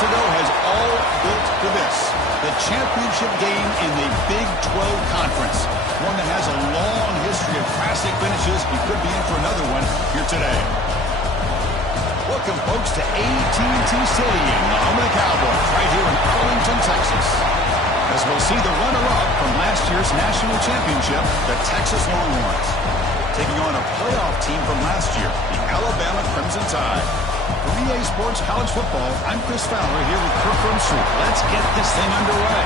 ago has all built to this. The championship game in the Big 12 Conference. One that has a long history of classic finishes. We could be in for another one here today. Welcome, folks, to AT&T Stadium, the home of the Cowboys, right here in Arlington, Texas. As we'll see the runner-up from last year's national championship, the Texas Longhorns, taking on a playoff team from last year, the Alabama Crimson Tide. For EA Sports College Football, I'm Chris Fowler here with Kirk Brunstreet. Let's get this thing underway.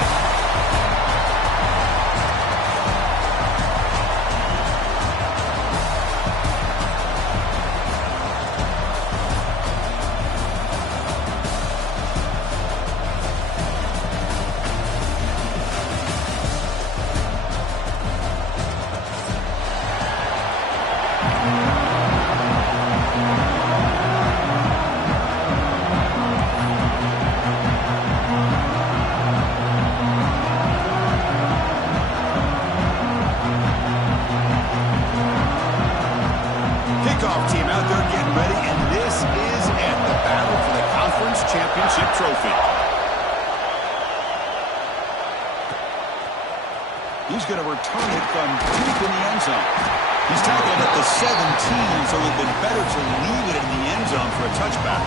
Team out there getting ready, and this is it, the battle for the conference championship trophy. He's going to return it from deep in the end zone. He's tackled at the 17, so it would have been better to leave it in the end zone for a touchback.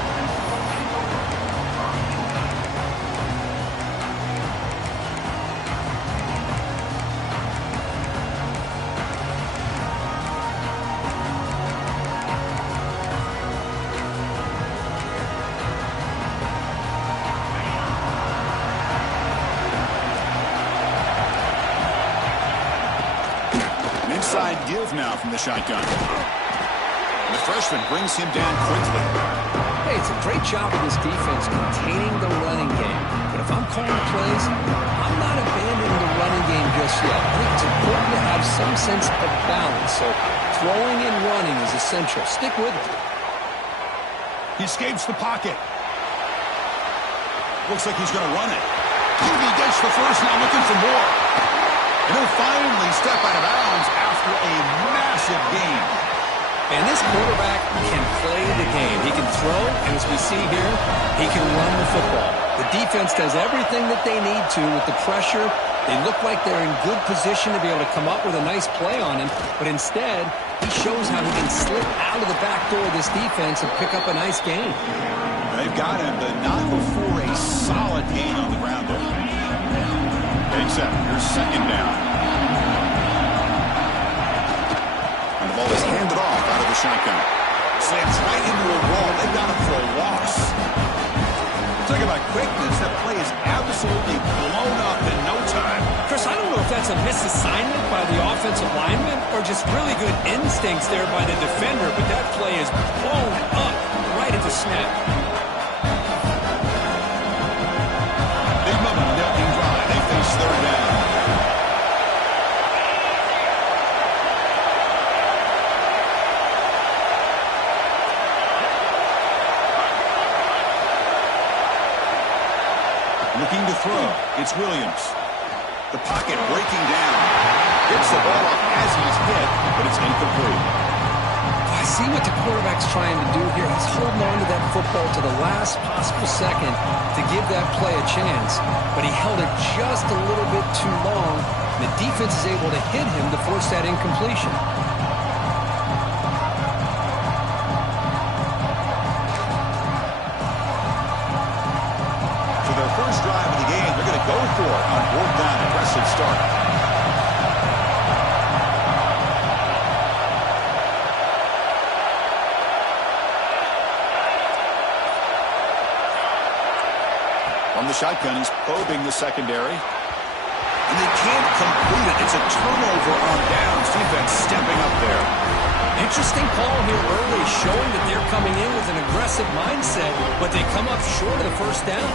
Inside give now from the shotgun. And the freshman brings him down quickly. Hey, it's a great job of this defense containing the running game. But if I'm calling plays, I'm not abandoning the running game just yet. I think it's important to have some sense of balance. So throwing and running is essential. Stick with it. He escapes the pocket. Looks like he's going to run it. He gets the first, now looking for more. And he'll finally step out of bounds after a massive gain. And this quarterback can play the game. He can throw, and as we see here, he can run the football. The defense does everything that they need to with the pressure. They look like they're in good position to be able to come up with a nice play on him, but instead, he shows how he can slip out of the back door of this defense and pick up a nice gain. They've got him, but not before a solid gain on the ground there. Except here's second down. And the ball is handed off out of the shotgun. Slams right into a wall. They've got him for a loss. Talk about quickness. That play is absolutely blown up in no time. Chris, I don't know if that's a misassignment by the offensive lineman or just really good instincts there by the defender, but that play is blown up right at the snap. Big moment, milking dry. They face third down. Looking to throw. It's Williams. The pocket breaking down. Gets the ball up as he's hit, but it's incomplete. I see what the quarterback's trying to do here. He's holding on to that football to the last possible second to give that play a chance. But he held it just a little bit too long. And the defense is able to hit him to force that incompletion. For their first drive of the game, they're going to go for it on fourth down. Aggressive start. On the shotgun, he's probing the secondary. And they can't complete it. It's a turnover on downs. Defense stepping up there. Interesting call here early, showing that they're coming in with an aggressive mindset, but they come up short of the first down.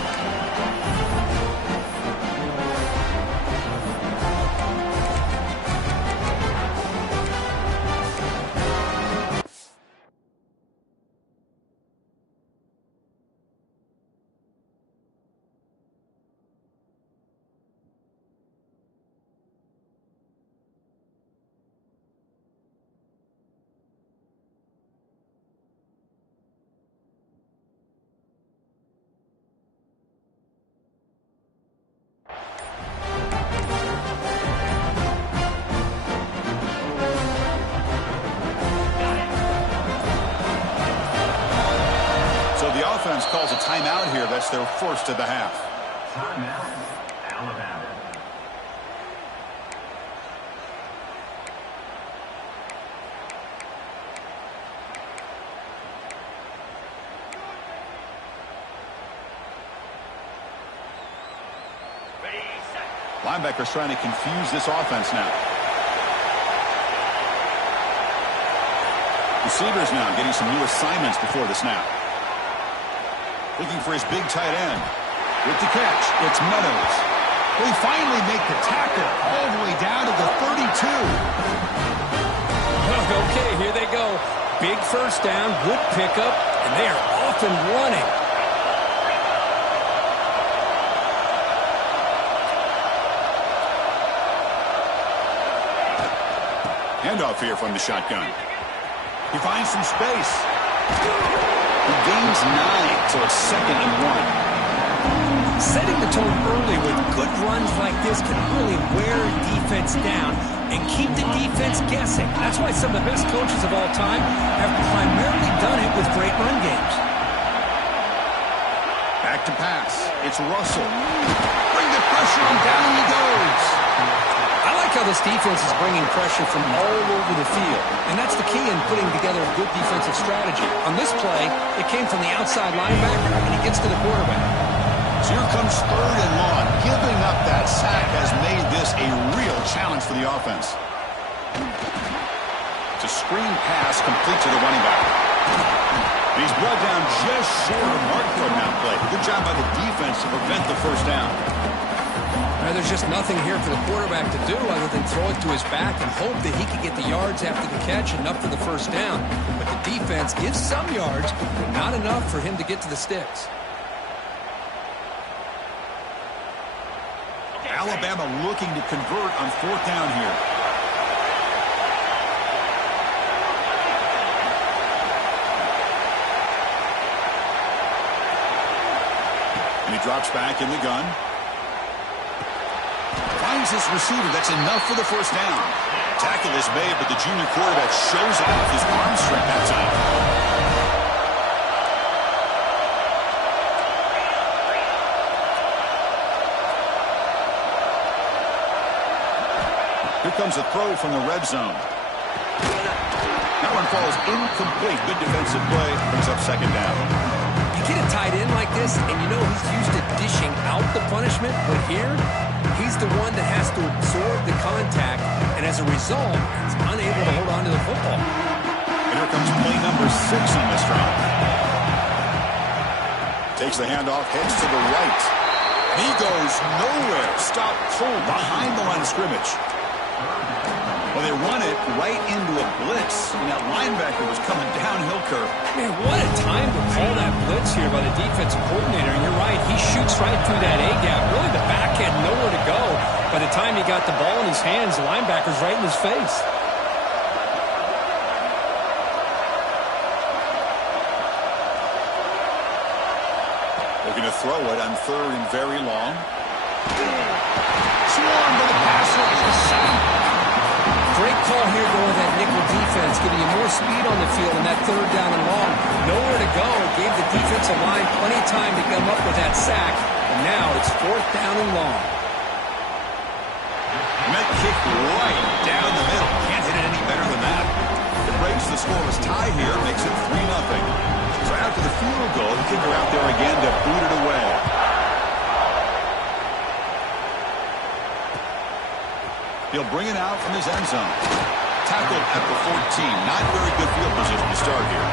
offense calls a timeout here. That's their first of the half. Timeout, Alabama. Linebackers trying to confuse this offense now. Receivers now getting some new assignments before the snap. Looking for his big tight end. With the catch, it's Meadows. They finally make the tackle all the way down to the 32. Okay, here they go. Big first down, good pickup, and they are off and running. Handoff here from the shotgun. He finds some space. He gains 9, so it's 2nd and 1. Setting the tone early with good runs like this can really wear defense down and keep the defense guessing. That's why some of the best coaches of all time have primarily done it with great run games. Back to pass. It's Russell. Bring the pressure and down he goes. I like how this defense is bringing pressure from all over the field, and that's the key in putting together a good defensive strategy. On this play, it came from the outside linebacker, and he gets to the quarterback. So here comes 3rd and long. Giving up that sack has made this a real challenge for the offense. It's a screen pass complete to the running back. And he's brought down just short of Martin on that play. Good job by the defense to prevent the first down. There's just nothing here for the quarterback to do other than throw it to his back and hope that he can get the yards after the catch, enough for the first down. But the defense gives some yards, but not enough for him to get to the sticks. Alabama looking to convert on 4th down here. And he drops back in the gun. Finds his receiver. That's enough for the first down. Tackle is made, but the junior quarterback shows off his arm strength that time. Here comes a throw from the red zone. That one falls incomplete. Good defensive play. Brings up 2nd down. You get a tight end like this, and you know he's used to dishing out the punishment, but here, he's the one that has to absorb the contact, and as a result, he's unable to hold on to the football. And here comes play number 6 on this drive. Takes the handoff, heads to the right. And he goes nowhere. Stop cold behind the line of scrimmage. Well, they run it right into a blitz, and that linebacker was coming downhill curve. Man, what a time to call that blitz here by the defensive coordinator. And you're right, he shoots right through that A-gap. Really, the back had nowhere to go. By the time he got the ball in his hands, the linebacker's right in his face. Looking to throw it on 3rd and very long. Swarmed by the pass rush. Great call here going with that nickel defense, giving you more speed on the field in that 3rd down and long. Nowhere to go. Gave the defensive line plenty of time to come up with that sack. And now it's 4th down and long. And that kick right down the middle. Can't hit it any better than that. It breaks the scoreless tie here. Makes it 3-0. So after the field goal, the kicker out there again to boot it away. He'll bring it out from his end zone. Tackled at the 14. Not very good field position to start here.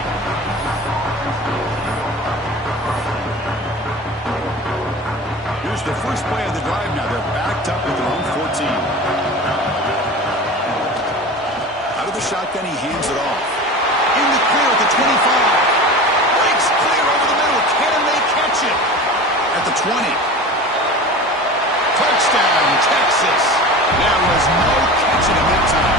Here's the first play of the drive now. They're backed up at their own 14. Out of the shotgun, he hands it off. In the clear at the 25. Breaks clear over the middle. Can they catch it? At the 20. Touchdown, Texas. There was no catching him that time.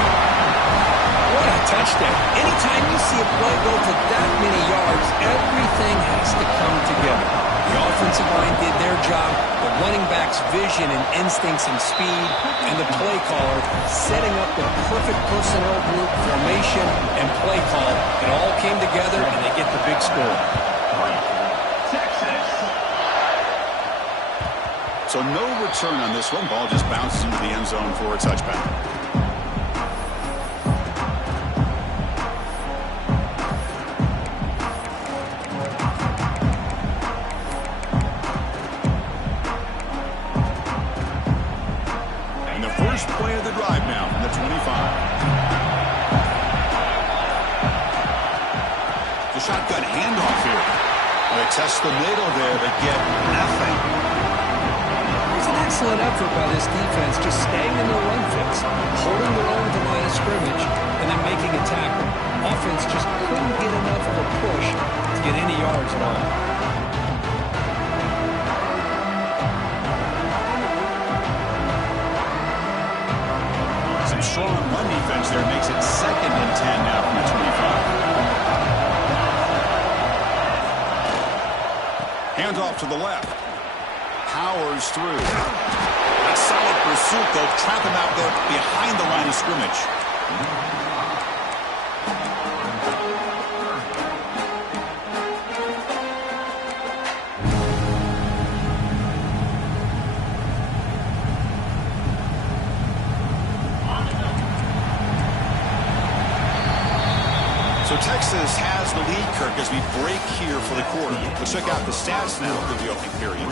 What a touchdown. Anytime you see a play go for that many yards, everything has to come together. The offensive line did their job, the running back's vision and instincts and speed, and the play caller setting up the perfect personnel group, formation, and play call. It all came together, and they get the big score. So no return on this one. Ball just bounces into the end zone for a touchback. First play of the drive now from the 25. The shotgun handoff here. They test the middle there, but get nothing. It's an excellent effort by this defense, just staying in their run fix, holding their own at the line of scrimmage, and then making a tackle. Offense just couldn't get enough of a push to get any yards at all. Strong run defense there makes it 2nd and 10 now from the 25. Hands off to the left. Powers through. A solid pursuit, though. Trap him out there behind the line of scrimmage. So Texas has the lead, Kirk, as we break here for the quarter. Let's check out the stats now for the opening period.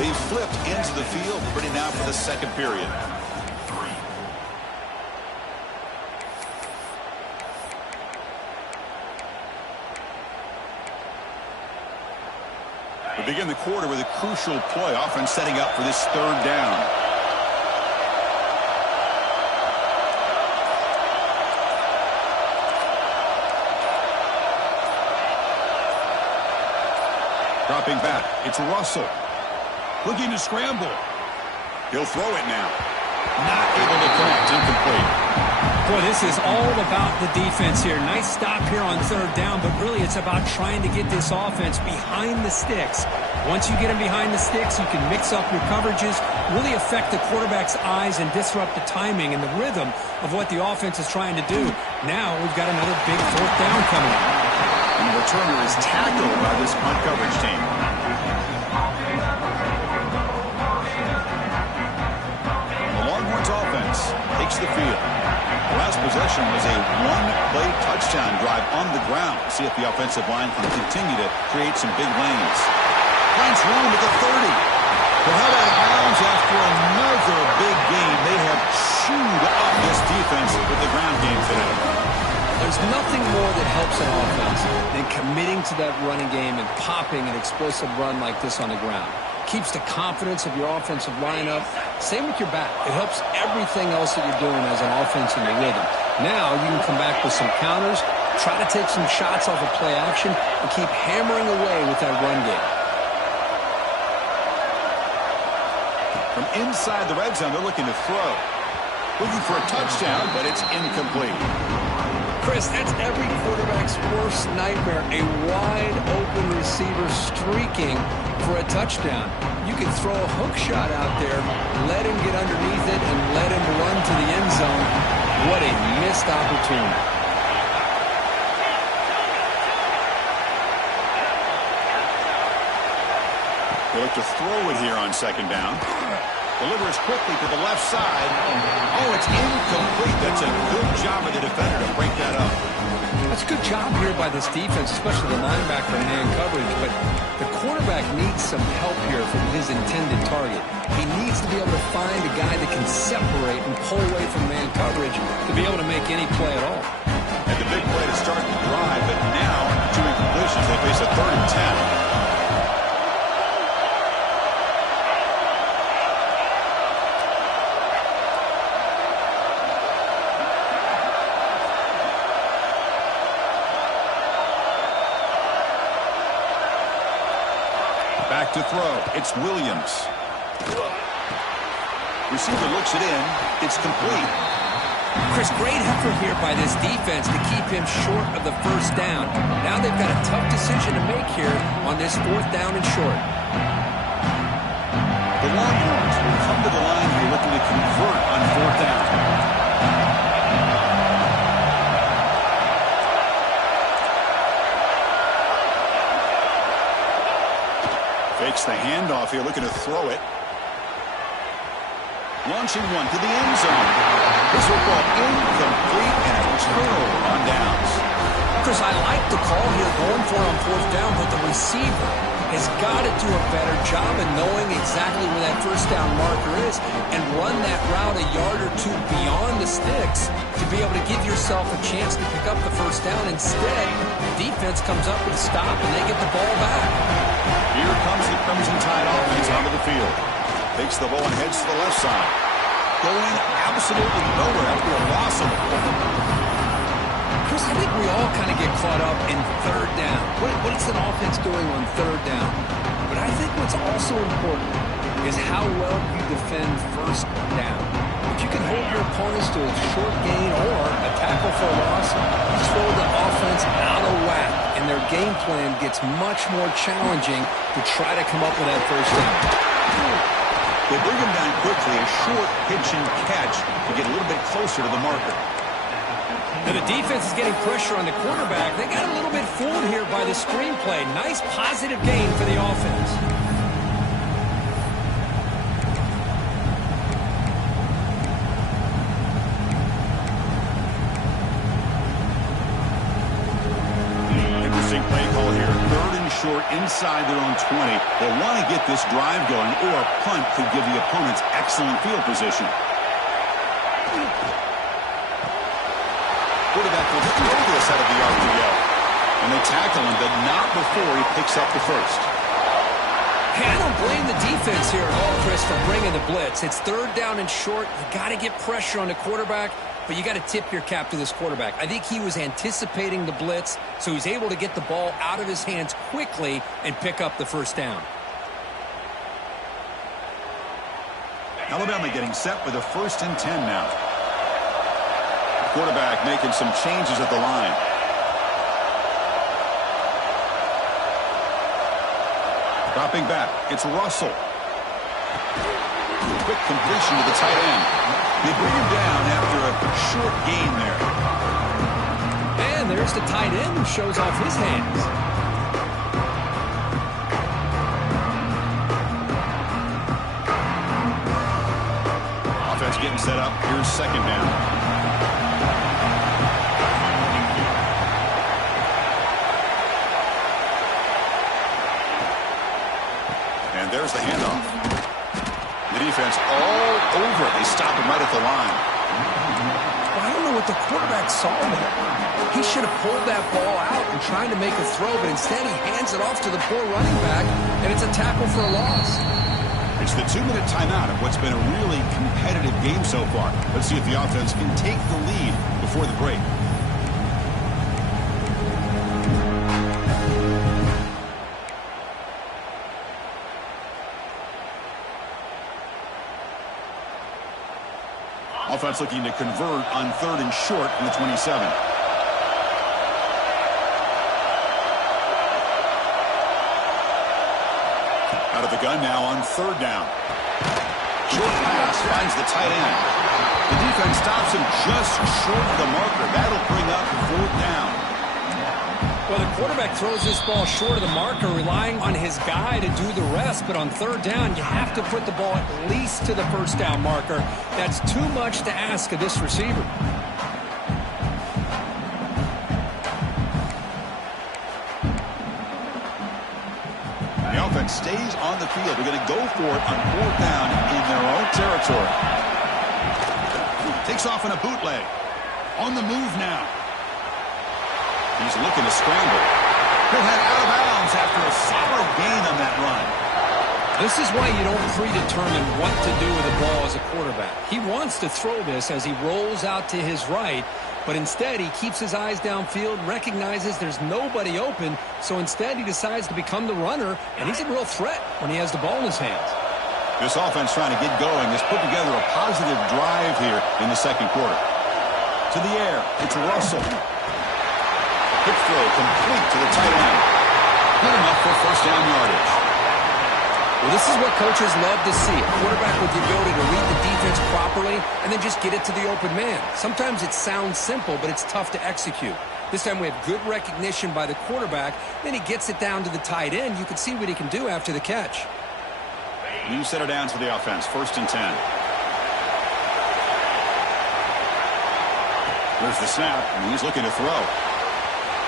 They've flipped into the field, ready now for the second period. We begin the quarter with a crucial play. Offense setting up for this 3rd down. Dropping back, it's Russell. Looking to scramble. He'll throw it now. Not able to connect, incomplete. Boy, this is all about the defense here. Nice stop here on 3rd down, but really it's about trying to get this offense behind the sticks. Once you get them behind the sticks, you can mix up your coverages, really affect the quarterback's eyes and disrupt the timing and the rhythm of what the offense is trying to do. Now we've got another big 4th down coming up. And the returner is tackled by this punt coverage team. The Longhorns offense takes the field. The last possession was a one-play touchdown drive on the ground. See if the offensive line can continue to create some big lanes. Finds room at the 30. They're held out of bounds after another big game. They have chewed up this defense with the ground game today. There's nothing more that helps an offense than committing to that running game and popping an explosive run like this on the ground. Keeps the confidence of your offensive lineup. Same with your back. It helps everything else that you're doing as an offense in the rhythm. Now you can come back with some counters, try to take some shots off of play action, and keep hammering away with that run game. From inside the red zone, they're looking to throw. Looking for a touchdown, but it's incomplete. Chris, that's every quarterback's worst nightmare. A wide-open receiver streaking for a touchdown. You can throw a hook shot out there, let him get underneath it, and let him run to the end zone. What a missed opportunity. They look to throw it here on 2nd down. Delivers quickly to the left side. Oh, it's incomplete. That's a good job of the defender to break that up. That's a good job here by this defense, especially the linebacker in man coverage. But the quarterback needs some help here from his intended target. He needs to be able to find a guy that can separate and pull away from man coverage to be able to make any play at all. And the big play to start the drive, but now 2 incompletions. They face a 3rd and 10. Back to throw. It's Williams. Receiver looks it in. It's complete. Chris, great effort here by this defense to keep him short of the 1st down. Now they've got a tough decision to make here on this 4th down and short. The Longhorns will come to the line here looking to convert on 4th down. Fakes the handoff here, looking to throw it. Launching one to the end zone. This football incomplete and a turnover on downs. Chris, I like the call here going for it on fourth down, but the receiver has got to do a better job of knowing exactly where that first down marker is and run that route a yard or two beyond the sticks to be able to give yourself a chance to pick up the first down. Instead, the defense comes up with a stop and they get the ball back. Here comes the Crimson Tide offense onto the field. Takes the ball and heads to the left side. Going absolutely nowhere after a loss of the ball. Chris, I think we all kind of get caught up in third down. What is an offense doing on third down? But I think what's also important is how well you defend first down. If you can hold your opponents to a short gain or a tackle for a loss, you throw the offense out of whack, and their game plan gets much more challenging to try to come up with that first down. They bring him down quickly, a short pitch and catch to get a little bit closer to the marker. Now the defense is getting pressure on the quarterback. They got a little bit fooled here by the screenplay. Nice positive gain for the offense. Interesting play call here. Third and short inside their own 20. They want to get this drive going, or a punt could give the opponents excellent field position. Quarterback will throw this out of the RPO. And they tackle him, but not before he picks up the first. Hey, I don't blame the defense here at all, Chris, for bringing the blitz. It's third down and short. You got to get pressure on the quarterback, but you got to tip your cap to this quarterback. I think he was anticipating the blitz, so he's able to get the ball out of his hands quickly and pick up the first down. Alabama getting set with a 1st and 10 now. Quarterback making some changes at the line. Dropping back, it's Russell. Quick completion to the tight end. They bring him down after a short gain there. And there's the tight end who shows off his hands. Offense getting set up. Here's second down. And there's the handoff. The defense all over it. They stop him right at the line. Well, I don't know what the quarterback saw there. He should have pulled that ball out and tried to make a throw, but instead he hands it off to the poor running back, and it's a tackle for a loss. It's the 2-minute timeout of what's been a really competitive game so far. Let's see if the offense can take the lead before the break. Offense looking to convert on 3rd and short from the 27. Out of the gun now on 3rd down. Short pass finds the tight end. The defense stops him just short of the marker. That'll bring up 4th down. Well, the quarterback throws this ball short of the marker, relying on his guy to do the rest. But on 3rd down, you have to put the ball at least to the first down marker. That's too much to ask of this receiver. The offense stays on the field. They're going to go for it on 4th down in their own territory. Takes off in a bootleg. On the move now. He's looking to scramble. He'll head out of bounds after a solid gain on that run. This is why you don't predetermine what to do with the ball as a quarterback. He wants to throw this as he rolls out to his right, but instead he keeps his eyes downfield, recognizes there's nobody open, so instead he decides to become the runner, and he's a real threat when he has the ball in his hands. This offense trying to get going has put together a positive drive here in the second quarter. To the air, it's Russell. Quick throw complete to the tight end. Good enough for 1st down yardage. Well, this is what coaches love to see. A quarterback with the ability to read the defense properly and then just get it to the open man. Sometimes it sounds simple, but it's tough to execute. This time we have good recognition by the quarterback. Then he gets it down to the tight end. You can see what he can do after the catch. New setter down to the offense. 1st and 10. There's the snap, and he's looking to throw.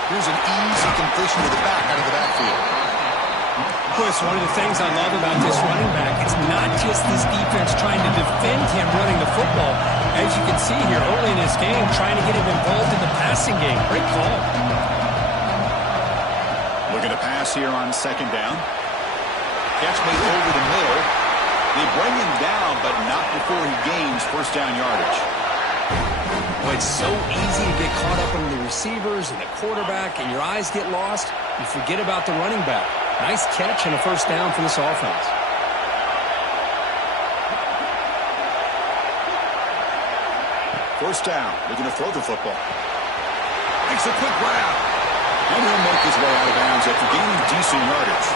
Here's an easy completion to the back out of the backfield. Chris, one of the things I love about this running back, it's not just this defense trying to defend him running the football. As you can see here early in this game, trying to get him involved in the passing game. Great call. Looking to pass here on second down. Catch made over the middle. They bring him down, but not before he gains first down yardage. Well, it's so easy to get caught up in the receivers and the quarterback, and your eyes get lost. You forget about the running back. Nice catch and a first down for this offense. First down. Looking to throw the football. Makes a quick grab. And he'll make his way out of bounds after gaining decent yardage.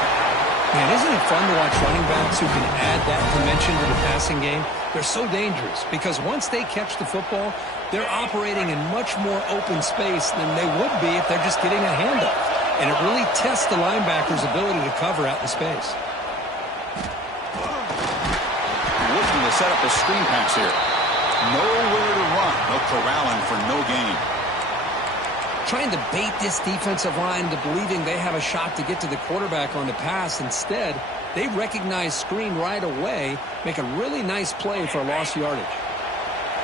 Man, isn't it fun to watch running backs who can add that dimension to the passing game? They're so dangerous because once they catch the football, they're operating in much more open space than they would be if they're just getting a handoff. And it really tests the linebacker's ability to cover out in space. Looking to set up a screen pass here. Nowhere to run. No corralling for no gain. Trying to bait this defensive line to believing they have a shot to get to the quarterback on the pass. Instead, they recognize screen right away, make a really nice play for a lost yardage.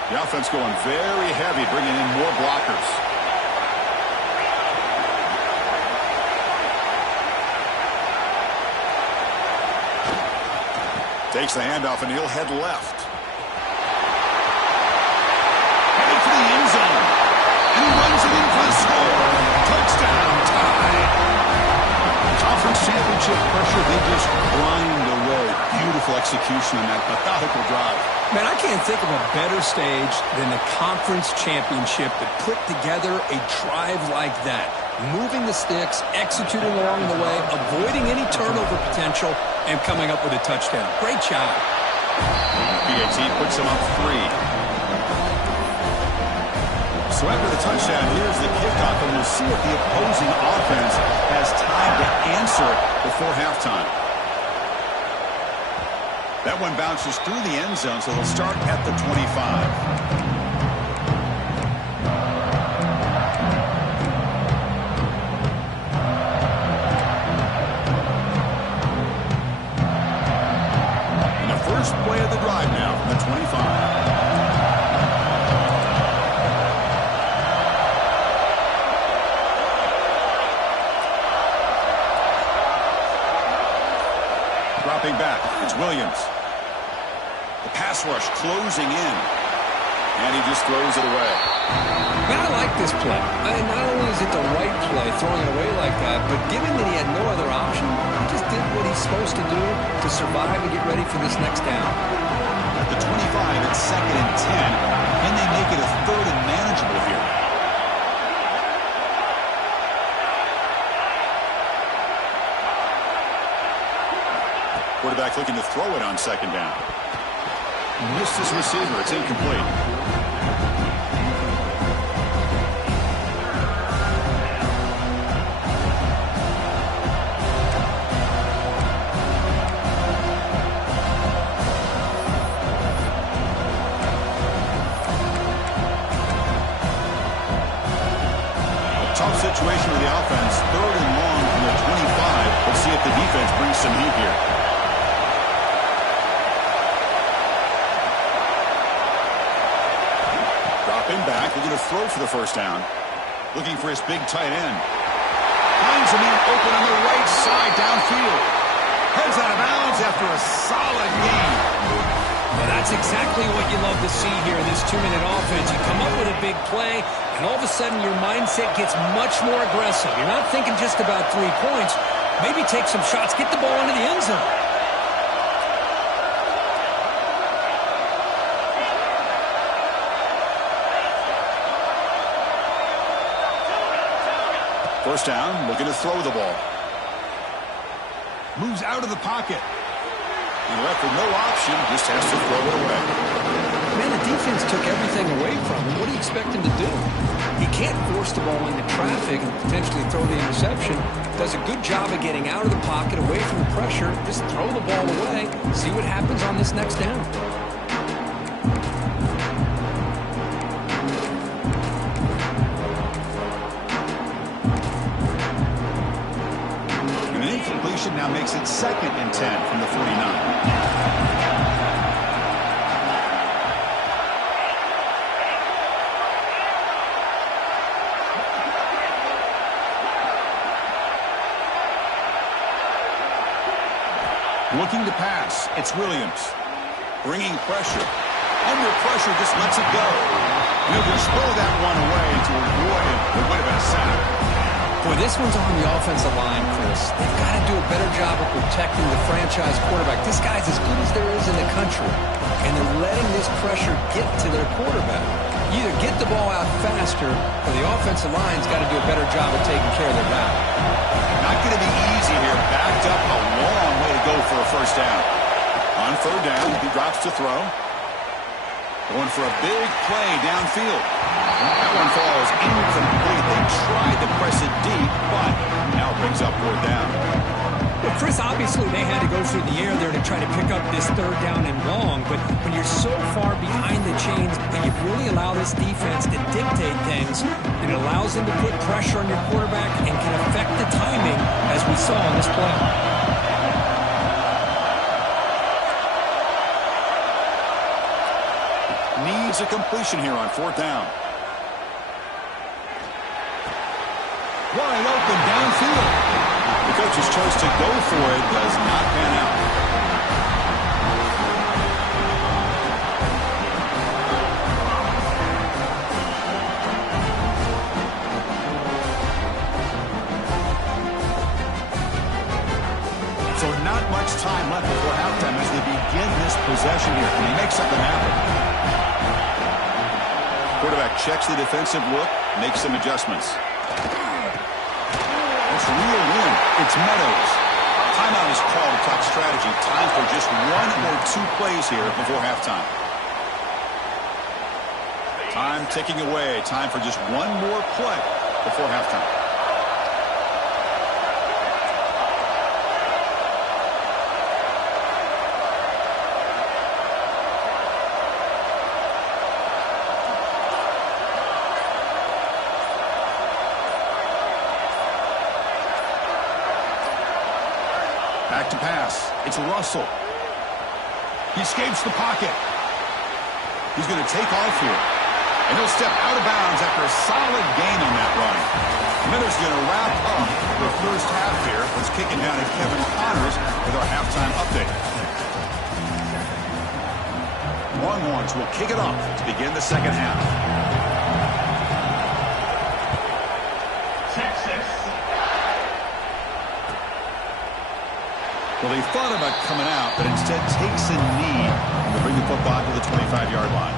The offense going very heavy, bringing in more blockers. Takes the handoff, and he'll head left. Headed for the end zone. And he runs it in for the score. Touchdown, tie. Conference championship pressure, they just grind away. Beautiful execution on that methodical drive. Man, I can't think of a better stage than the conference championship to put together a drive like that. Moving the sticks, executing along the way, avoiding any turnover potential, and coming up with a touchdown. Great job. PAT puts him up 3. So after the touchdown, here's the kickoff, and we'll see if the opposing offense has time to answer before halftime. That one bounces through the end zone, so they'll start at the 25. First play of the drive now from the 25. Dropping back, it's Williams. The pass rush closing in. And he just throws it away. Man, I like this play. Not only is it the right play, throwing it away like that, but given that he had no other option, he just did what he's supposed to do to survive and get ready for this next down. At the 25, it's 2nd and 10. Can they make it a 3rd and manageable here? Quarterback looking to throw it on 2nd down. Missed his receiver. It's incomplete. Tough situation with the offense. 3rd and long from the 25. Let's see if the defense brings some heat here. Dropping back, looking to throw for the first down. Looking for his big tight end. Finds a man open on the right side downfield. Heads out of bounds after a solid game. Well, that's exactly what you love to see here in this 2-minute offense. You come up with a big play, and all of a sudden your mindset gets much more aggressive. You're not thinking just about 3 points. Maybe take some shots, get the ball into the end zone. First down, looking to throw the ball. Moves out of the pocket. And left with no option, just has to throw it away. Man, the defense took everything away from him. What do you expect him to do? He can't force the ball into traffic and potentially throw the interception. Does a good job of getting out of the pocket, away from the pressure. Just throw the ball away. See what happens on this next down. 2nd and 10 from the 49. Looking to pass, it's Williams. Bringing pressure. Under pressure, just lets it go. He'll just throw that one away to avoid what would have been a sack. Boy, this one's on the offensive line, Chris. They've got to do a better job of protecting the franchise quarterback. This guy's as good as there is in the country, and they're letting this pressure get to their quarterback. You either get the ball out faster, or the offensive line's got to do a better job of taking care of their back. Not going to be easy here. Backed up a long way to go for a first down. On 3rd down, he drops to throw. Going for a big play downfield. That one falls incomplete. They tried to press it deep, but now it brings up 4th down. Well, Chris, obviously they had to go through the air there to try to pick up this 3rd down and long, but when you're so far behind the chains and you really allow this defense to dictate things, it allows them to put pressure on your quarterback and can affect the timing, as we saw in this play. Needs a completion here on 4th down. Wide open downfield. The coach's choice to go for it does not pan out. So not much time left before halftime as they begin this possession here. Can he make something happen? Quarterback checks the defensive look, makes some adjustments. It's reeled in. It's Meadows. Timeout is called to talk strategy. Time for just 1 or 2 plays here before halftime. Time ticking away. Time for just 1 more play before halftime. Back to pass. It's Russell. He escapes the pocket. He's going to take off here. And he'll step out of bounds after a solid gain on that run. Miller's going to wrap up the first half here. Let's kick it down to Kevin Connors with our halftime update. Longhorns will kick it off to begin the second half. Well, he thought about coming out, but instead takes a knee to bring the football to the 25-yard line.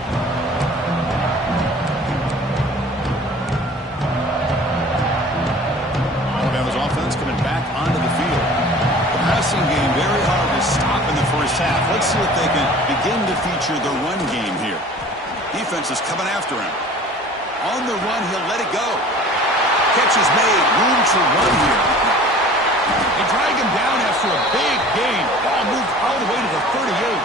Alabama's offense coming back onto the field. The passing game very hard to stop in the first half. Let's see if they can begin to feature the run game here. Defense is coming after him. On the run, he'll let it go. Catch is made. Room to run here. They drag him down after a big gain. Ball moved all the way to the 38.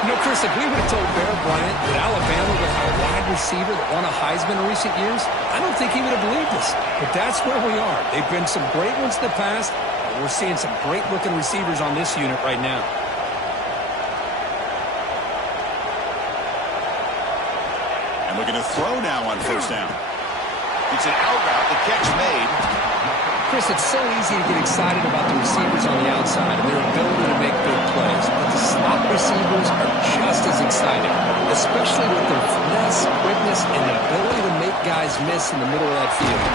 You know, Chris, if we would have told Bear Bryant that Alabama would have a wide receiver that won a Heisman in recent years, I don't think he would have believed us. But that's where we are. They've been some great ones in the past, and we're seeing some great-looking receivers on this unit right now. And looking to throw now on first down. It's an out route, the catch made. Chris, it's so easy to get excited about the receivers on the outside and their ability to make big plays. But the slot receivers are just as exciting, especially with their finesse, quickness, and the ability to make guys miss in the middle of that field.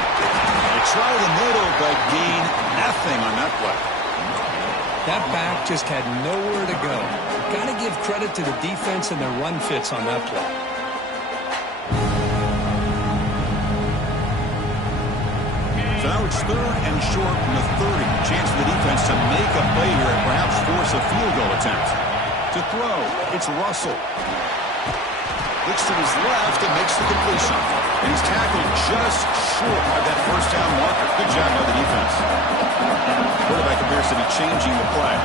They try the middle, but gain nothing on that play. That back just had nowhere to go. Got to give credit to the defense and their run fits on that play. So now it's 3rd and short from the 30. Chance for the defense to make a play here and perhaps force a field goal attempt. To throw, it's Russell. Looks to his left and makes the completion. And he's tackled just short of that first down marker. Good job by the defense. Quarterback appears to be changing the play.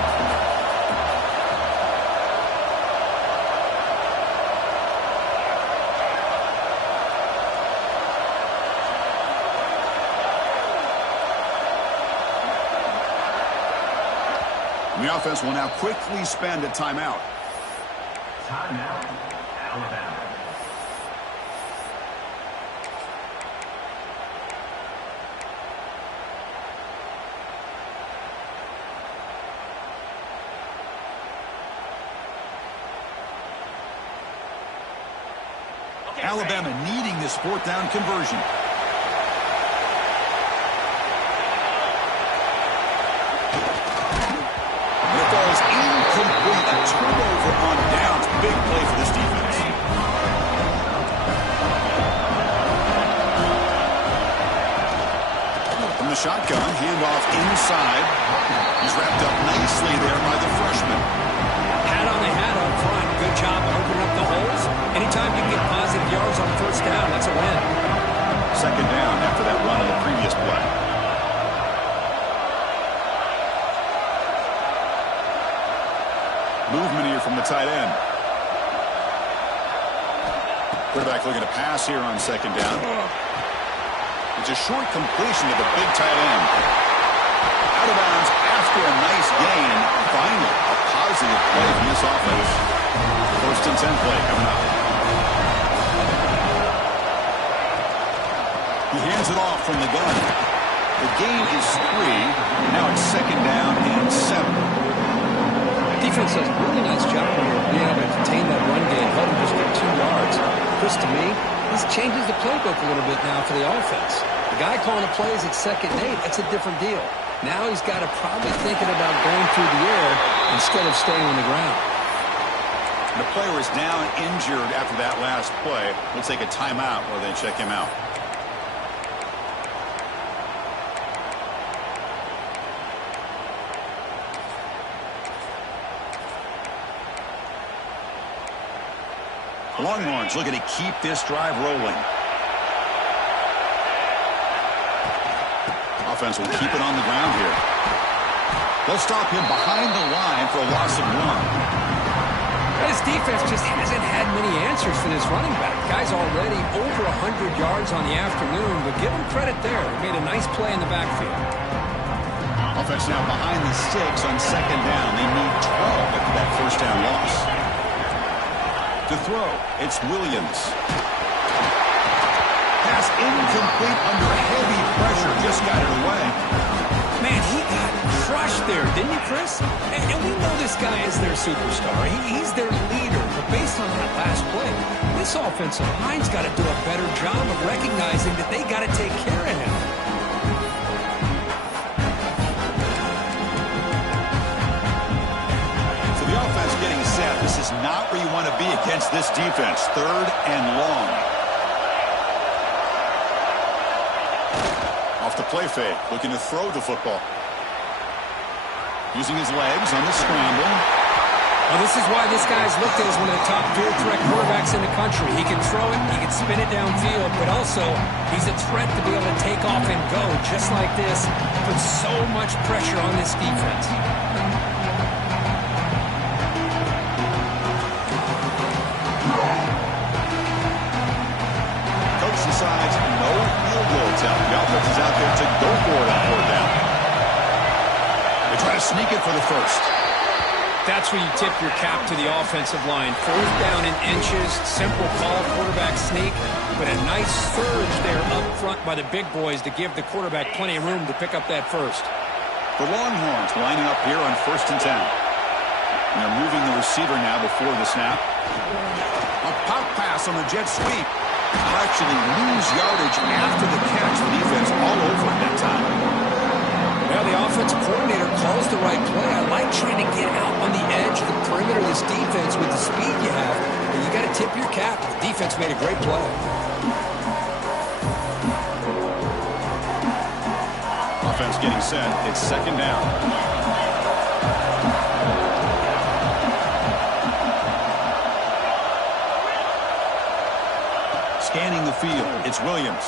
And the offense will now quickly spend a timeout. Timeout, Alabama. Alabama needing this fourth down conversion. And it falls incomplete. A turnover on downs. Big play for this defense. From the shotgun, handoff inside. He's wrapped up nicely there by the freshman. Hat on the hat up front. Good job opening up the holes. Anytime you can get positive yards on first down, that's a win. Second down after that run on the previous play. Movement here from the tight end. Quarterback looking to pass here on second down. It's a short completion to the big tight end. Out of bounds after a nice gain. Finally, a positive play from this offense. First and 10 play coming up. He hands it off from the gun. The gain is 3. Now it's second down and 7. Defense does a really nice job here being able to contain that run game. Held him just get 2 yards. Chris, to me, this changes the playbook a little bit now for the offense. The guy calling the plays at 2nd and 8, that's a different deal. Now he's got to probably thinking about going through the air instead of staying on the ground. The player is down injured after that last play. We'll take a timeout while they check him out. Longhorns looking to keep this drive rolling. Offense will keep it on the ground here. They'll stop him behind the line for a loss of 1. This defense just hasn't had many answers for this running back. Guy's already over 100 yards on the afternoon, but give him credit there. He made a nice play in the backfield. Offense now behind the 6 on second down. They need 12 after that first down loss. To throw, it's Williams. Pass incomplete under heavy pressure. Just got it away. Man, he got crushed there, didn't you, Chris? And we know this guy is their superstar. He's their leader. But based on that last play, this offensive line's got to do a better job of recognizing that they got to take care of him. So the offense getting set. This is not where you want to be against this defense. 3rd and long. Off the play fake, looking to throw the football. Using his legs on the scramble. Well, this is why this guy's looked at as one of the top dual threat quarterbacks in the country. He can throw it, he can spin it downfield, but also he's a threat to be able to take off and go just like this. Puts so much pressure on this defense. Coach decides no field goal attempt. The offense is out there to go for it on 4th down. They try to sneak it for the first. That's where you tip your cap to the offensive line. 4th down in inches, simple call, quarterback sneak, but a nice surge there up front by the big boys to give the quarterback plenty of room to pick up that first. The Longhorns lining up here on 1st and 10. And they're moving the receiver now before the snap. A pop pass on the jet sweep. Actually lose yardage after the catch. The defense all over it that time. Well, the offensive coordinator calls the right play. I like trying to get out on the edge of the perimeter of this defense with the speed you have. But you got to tip your cap. The defense made a great play. Offense getting set. It's second down. Scanning the field. It's Williams.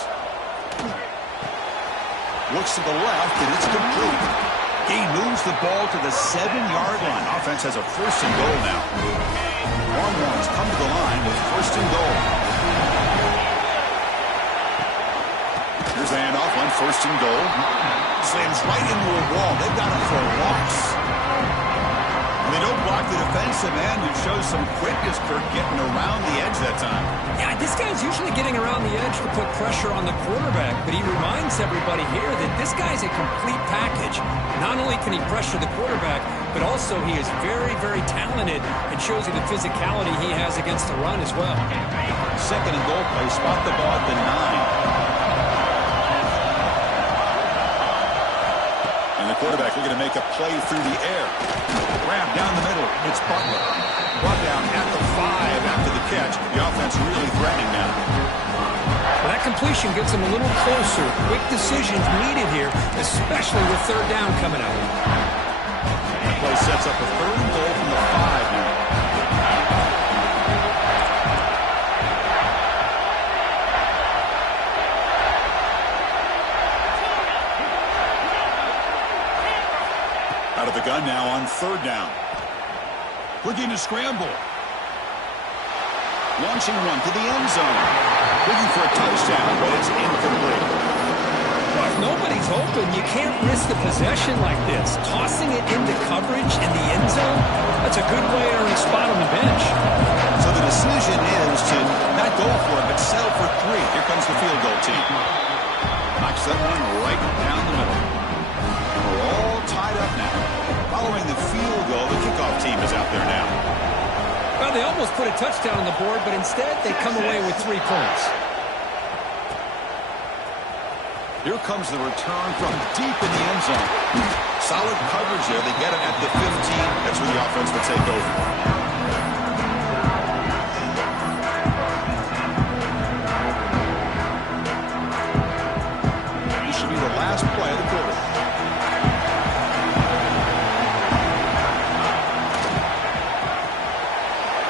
Looks to the left, and it's complete. He moves the ball to the 7-yard line. Offense has a 1st and goal now. Longhorns come to the line with 1st and goal. Here's the handoff on 1st and goal. Slams right into a wall. They've got him for a loss. defensive end who shows some quickness, Kirk, getting around the edge that time. Yeah, this guy's usually getting around the edge to put pressure on the quarterback, but he reminds everybody here that this guy's a complete package. Not only can he pressure the quarterback, but also he is very, very talented and shows you the physicality he has against the run as well. Second and goal play, spot the ball at the 9. And the quarterback looking to make a play through the air. Grab down the middle. It's Butler. Brought down at the 5 after the catch. The offense really threatening now. Well, that completion gets him a little closer. Quick decisions needed here, especially with third down coming up. That play sets up a third and goal from the 5 now. Out of the gun now on third down. Looking to scramble. Launching one to the end zone. Looking for a touchdown, but it's incomplete. Well, if nobody's open, you can't risk the possession like this. Tossing it into coverage in the end zone, that's a good way to earn a spot on the bench. So the decision is to not go for it, but settle for 3. Here comes the field goal team. Knocks that one right down the middle. And we're all tied up now. Following the field goal, the kickoff team is out there now. Well, they almost put a touchdown on the board, but instead they come away with 3 points. Here comes the return from deep in the end zone. Solid coverage there. They get it at the 15. That's where the offense will take over. This should be the last play of the quarter.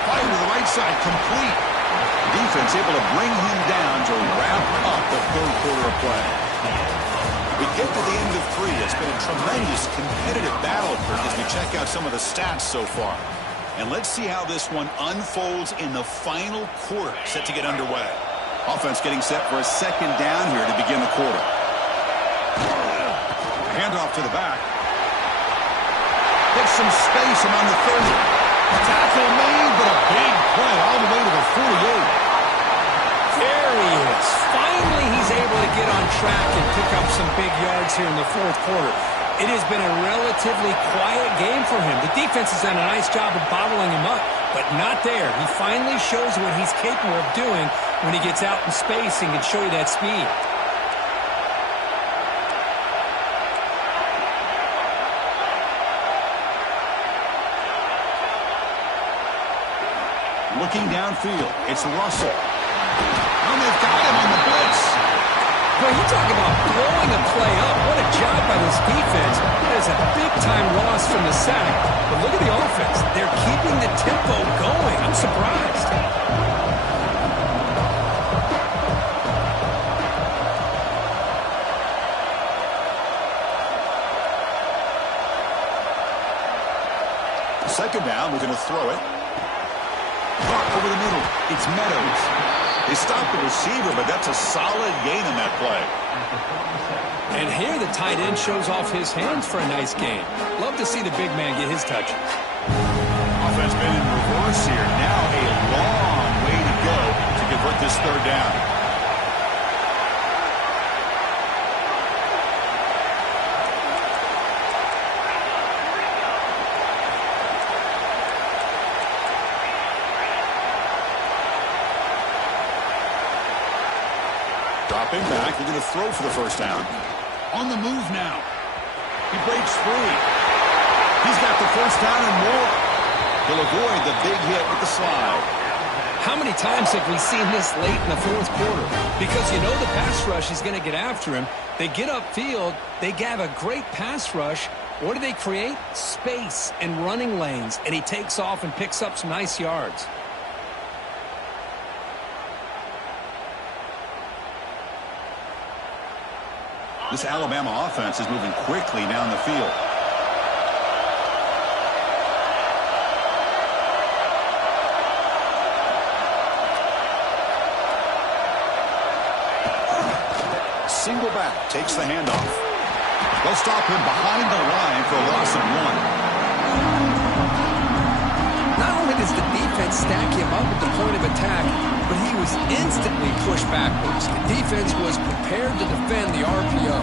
Fire to the right side, complete. Defense able to bring him down to wrap up the third quarter of play. We get to the end of 3. It's been a tremendous competitive battle, Kirk, as we check out some of the stats so far. And let's see how this one unfolds in the final quarter, set to get underway. Offense getting set for a second down here to begin the quarter. Handoff to the back. Gets some space around the 30. Tackle made, but a big play all the way to the 48. There he is. Finally, he's able to get on track and pick up some big yards here in the fourth quarter. It has been a relatively quiet game for him. The defense has done a nice job of bottling him up, but not there. He finally shows what he's capable of doing when he gets out in space and can show you that speed. Looking downfield, it's Russell. And they've got him on the blitz. Well, you talk about blowing a play up. What a job by this defense. That is a big-time loss from the sack. But look at the offense. They're keeping the tempo going. I'm surprised. Second down, we're going to throw it. Caught over the middle. It's Meadows. They stopped the receiver, but that's a solid gain in that play. And here the tight end shows off his hands for a nice gain. Love to see the big man get his touches. Offense been in reverse here. Now a long way to go to convert this third down. Dropping back, they're going to throw for the first down. On the move now. He breaks free. He's got the first down and more. He'll avoid the big hit with the slide. How many times have we seen this late in the fourth quarter? Because you know the pass rush is going to get after him. They get upfield. They have a great pass rush. What do they create? Space and running lanes. And he takes off and picks up some nice yards. This Alabama offense is moving quickly down the field. Single back, takes the handoff. They'll stop him behind the line for a loss of 1. Not stack him up at the point of attack, but he was instantly pushed backwards. The defense was prepared to defend the RPO.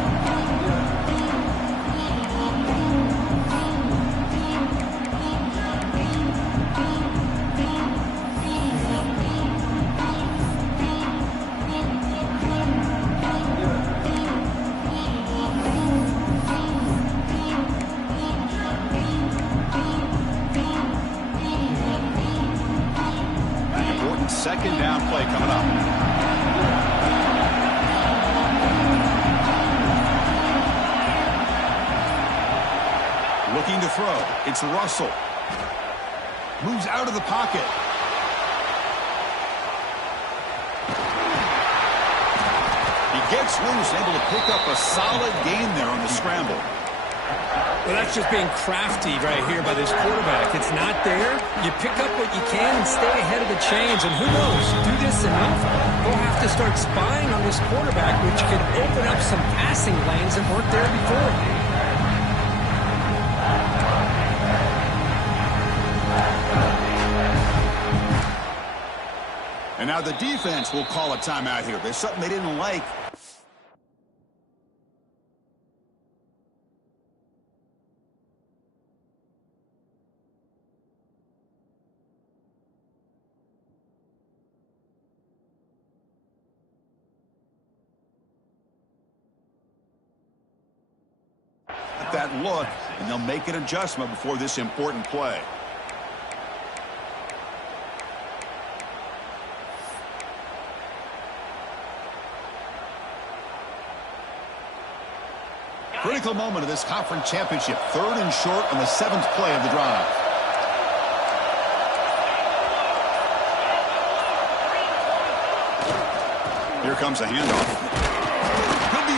Second down play coming up. Looking to throw. It's Russell. Moves out of the pocket. He gets loose, able to pick up a solid gain there on the scramble. Well, that's just being crafty right here by this quarterback. It's not there. You pick up what you can and stay ahead of the chains. And who knows, do this enough, they'll have to start spying on this quarterback, which could open up some passing lanes that weren't there before. And now the defense will call a timeout here. There's something they didn't like. That look, and they'll make an adjustment before this important play. Critical moment of this conference championship. 3rd and short on the 7th play of the drive. Here comes a handoff.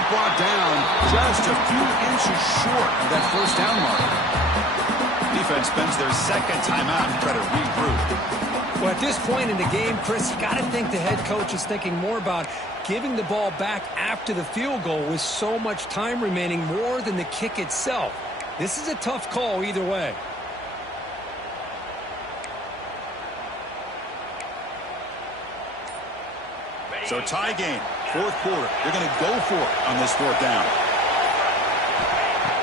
Brought down just a few inches short of that first down mark. Defense spends their second timeout and try to regroup. Well, at this point in the game, Chris, you got to think the head coach is thinking more about giving the ball back after the field goal with so much time remaining more than the kick itself. This is a tough call either way. So tie game, 4th quarter. They're going to go for it on this 4th down.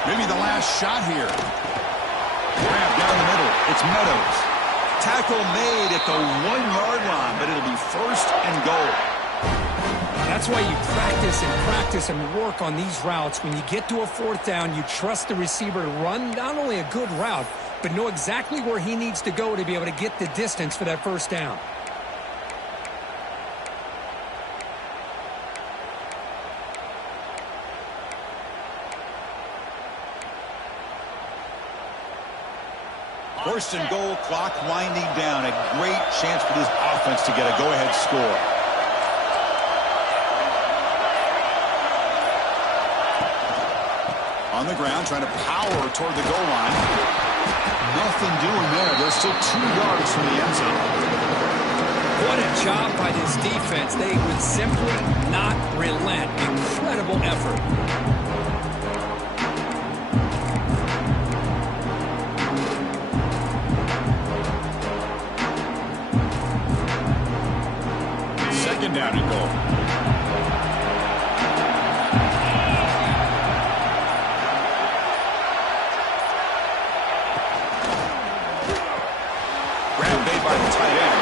Maybe the last shot here. Grab down the middle. It's Meadows. Tackle made at the 1-yard line, but it'll be 1st and goal. That's why you practice and work on these routes. When you get to a 4th down, you trust the receiver to run not only a good route, but know exactly where he needs to go to be able to get the distance for that 1st down. First and goal, clock winding down. A great chance for this offense to get a go-ahead score. On the ground, trying to power toward the goal line. Nothing doing there. They're still 2 yards from the end zone. What a job by this defense. They would simply not relent. Incredible effort. Second down and goal. Grab made by the tight end.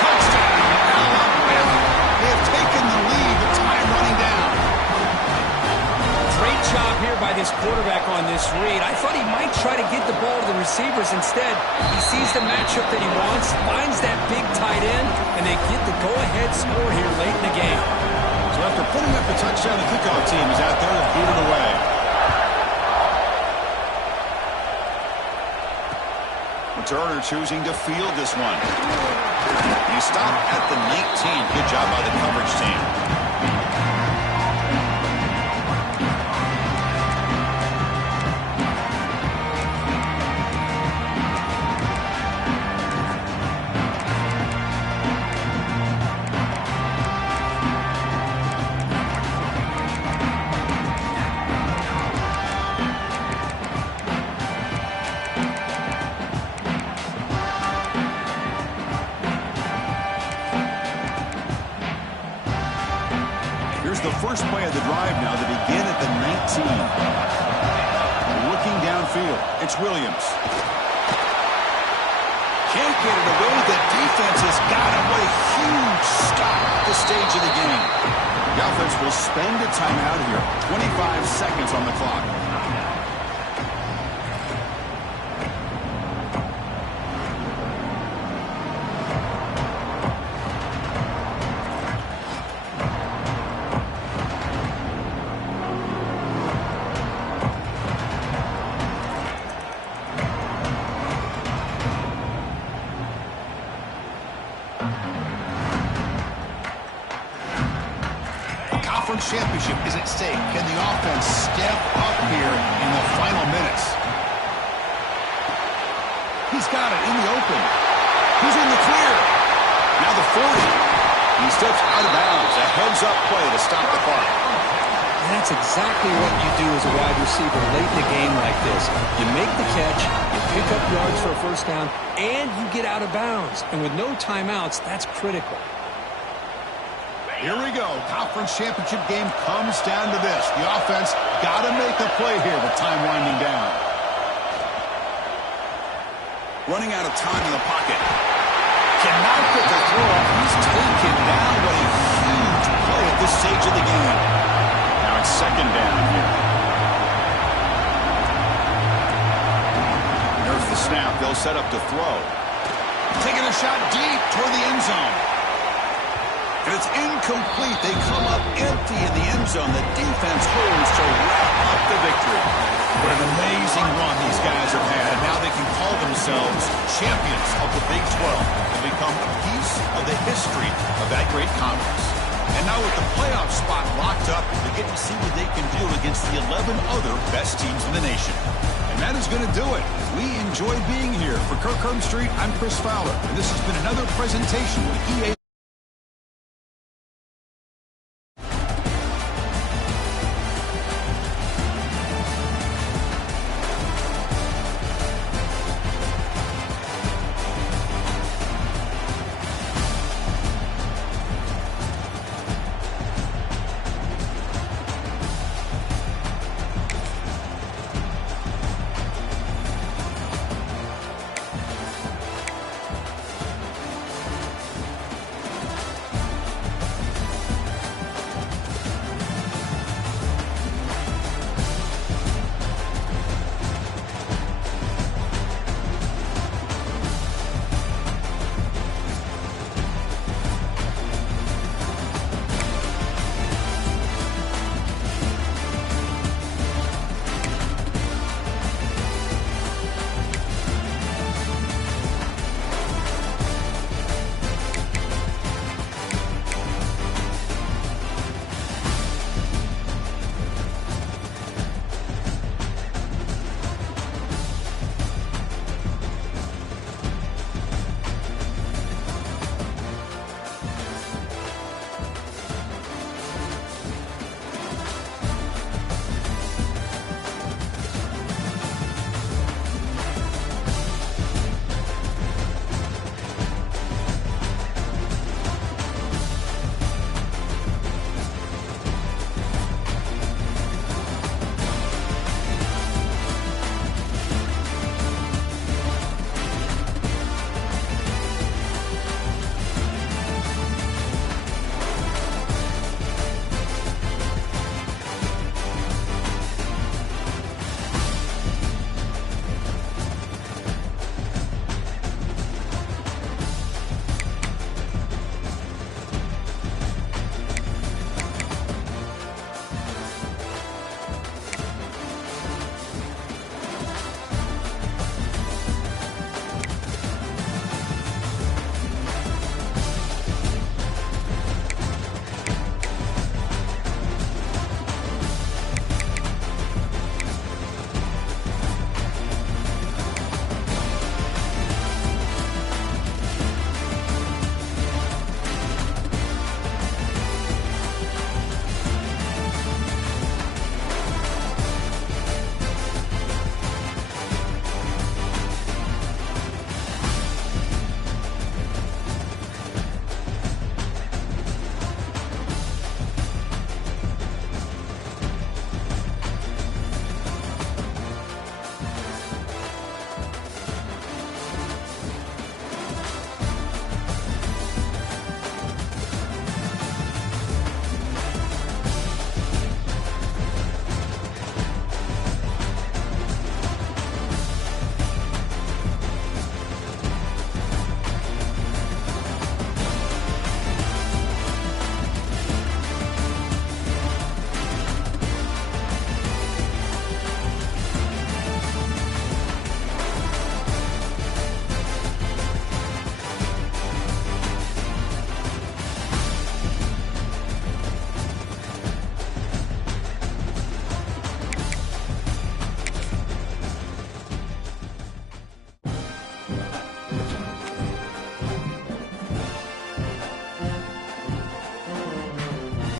Touchdown, Alabama. They have taken the lead with time running down. Great job here by this quarterback on this read. I thought he might try to get the ball to the receivers. Instead, he sees the matchup that he wants, finds that big tight end, and they get the go-ahead score here late in the game. So after putting up the touchdown, the kickoff team is out there to boot it away. Turner choosing to field this one. He stopped at the 19. Good job by the coverage team. first play of the drive now. They begin at the 19. Looking downfield, it's Williams. Can't get it away. The defense has got him. What a huge stop at this stage of the game. The offense will spend a timeout here. 25 seconds on the clock. Championship is at stake. Can the offense step up here in the final minutes? He's got it in the open. He's in the clear. Now the 40. He steps out of bounds. A heads-up play to stop the clock. That's exactly what you do as a wide receiver late in a game like this. You make the catch, you pick up yards for a first down, and you get out of bounds. And with no timeouts, that's critical. Here we go. Conference championship game comes down to this. The offense got to make a play here with time winding down. Running out of time in the pocket. Cannot get the throw off. He's taken down. What a huge play at this stage of the game. Now it's second down here. There's the snap. They'll set up to throw. Taking a shot deep toward the end zone. And it's incomplete. They come up empty in the end zone. The defense holds to wrap up the victory. What an amazing run these guys have had. And now they can call themselves champions of the Big 12 and become a piece of the history of that great conference. And now with the playoff spot locked up, they get to see what they can do against the 11 other best teams in the nation. And that is going to do it. We enjoy being here. For Kirk Street, I'm Chris Fowler. And this has been another presentation of EA